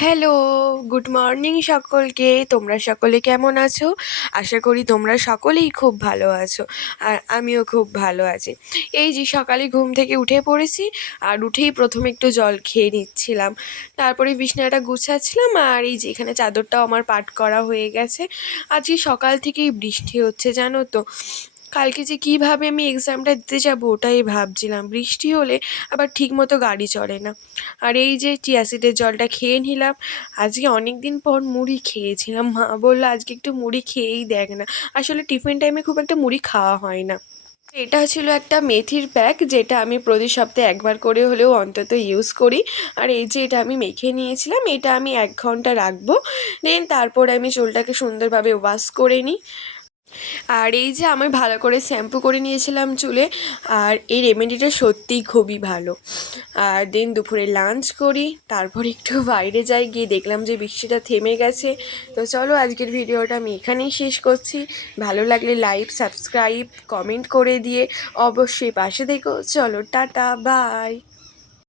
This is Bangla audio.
হ্যালো, গুড মর্নিং সকলকে। তোমরা সকলে কেমন আছো? আশা করি তোমরা সকলেই খুব ভালো আছো, আর আমিও খুব ভালো আছি। এই যে সকালে ঘুম থেকে উঠে পড়েছি, আর উঠেই প্রথমে একটু জল খেয়ে নিচ্ছিলাম, তারপরে বিছানাটা গুছাচ্ছিলাম, আর এই যে এখানে চাদরটাও আমার পাট করা হয়ে গেছে। আজকে সকাল থেকেই বৃষ্টি হচ্ছে, জানো তো। কালকে যে কীভাবে আমি এক্সামটা দিতে যাবো ওটাই ভাবছিলাম। বৃষ্টি হলে আবার ঠিক মতো গাড়ি চলে না। আর এই যে চিয়া সিডের জলটা খেয়ে নিলাম। আজকে অনেক দিন পর মুড়ি খেয়েছিলাম, মা বললো আজকে একটু মুড়ি খেয়েই দেখ না। আসলে টিফিন টাইমে খুব একটা মুড়ি খাওয়া হয় না। এটা ছিল একটা মেথির প্যাক, যেটা আমি প্রতি সপ্তাহে একবার করে হলেও অন্তত ইউজ করি। আর এই যে এটা আমি মেখে নিয়েছিলাম, এটা আমি 1 ঘন্টা রাখবো। দেন তারপর আমি চুলটাকে সুন্দরভাবে ওয়াশ করে নিই। আর এই যে আমি ভালো করে শ্যাম্পু করে নিয়েছিলাম চুলে। আর এই রেমেডিটা সত্যিই খুবই ভালো। আর দেন দুপুরে লাঞ্চ করি, তারপর একটু বাইরে যাই, গিয়ে দেখলাম যে বৃষ্টিটা থেমে গেছে। তো চলো আজকের ভিডিওটা আমি এখানেই শেষ করছি। ভালো লাগলে লাইক, সাবস্ক্রাইব, কমেন্ট করে দিয়ে অবশ্যই পাশে থেকো। চলো টাটা, বাই।